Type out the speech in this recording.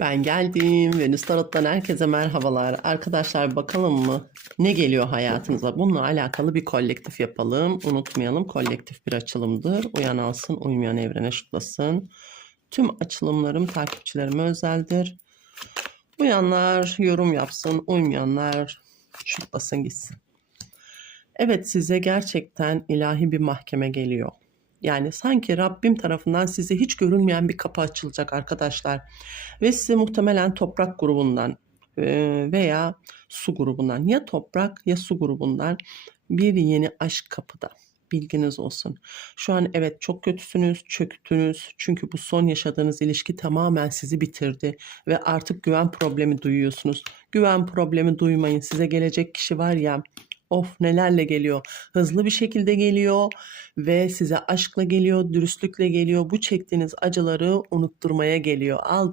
Ben geldim. Venüs Tarot'tan herkese merhabalar. Arkadaşlar bakalım mı? Ne geliyor hayatınıza? Bununla alakalı bir kolektif yapalım. Unutmayalım kolektif bir açılımdır. Uyan alsın, uymayan evrene şutlasın. Tüm açılımlarım takipçilerime özeldir. Uyanlar yorum yapsın, uymayanlar şutlasın gitsin. Evet size gerçekten ilahi bir mahkeme geliyor. Yani sanki Rabbim tarafından size hiç görülmeyen bir kapı açılacak arkadaşlar. Ve size muhtemelen toprak grubundan e, veya su grubundan ya toprak ya su grubundan bir yeni aşk kapıda. Bilginiz olsun. Şu an evet çok kötüsünüz, çöktünüz. Çünkü bu son yaşadığınız ilişki tamamen sizi bitirdi ve artık güven problemi duyuyorsunuz. Güven problemi duymayın. Size gelecek kişi var ya Of nelerle geliyor. Hızlı bir şekilde geliyor ve size aşkla geliyor, dürüstlükle geliyor. Bu çektiğiniz acıları unutturmaya geliyor. Aldığınız